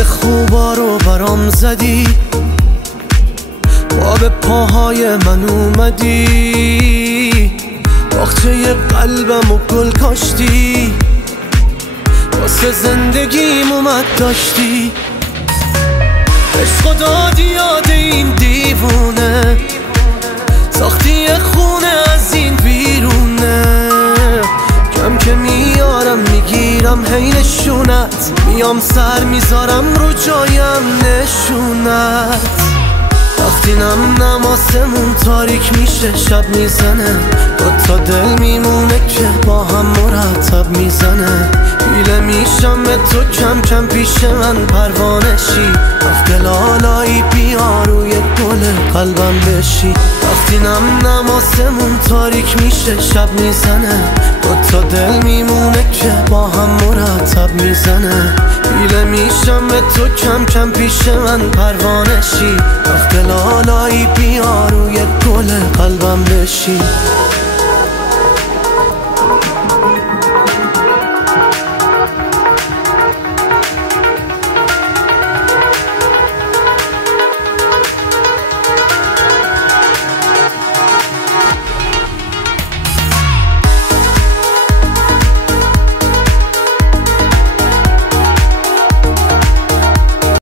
یاد خوبا رو برام زدی، با به پاهای من اومدی، باغچه قلبم و گل کاشتی، واسه زندگیم اومد داشتی. عشق دادی یاد این دیوونه، ساختی خونه از این بیرونه. کم که میارم میگیرم هی نشونت، میام سر میذارم رو جایم نشونت. وقتی نم آسمون تاریک میشه شب میزنه، دوتا دل میمونه که با هم مرتب میزنه. پیله میشم به تو کم کم پیش من پروانه شی، وقت لالایی بیا روی گل قلبم بشی. وقتی نم آسمون تاریک میشه شب میزنه، دوتا دل میمونه که با هم مرتب میزنه. پیله میشم به تو کم کم پیش من پروانه شی، وقت لالایی بیا روی گل قلبم بشی.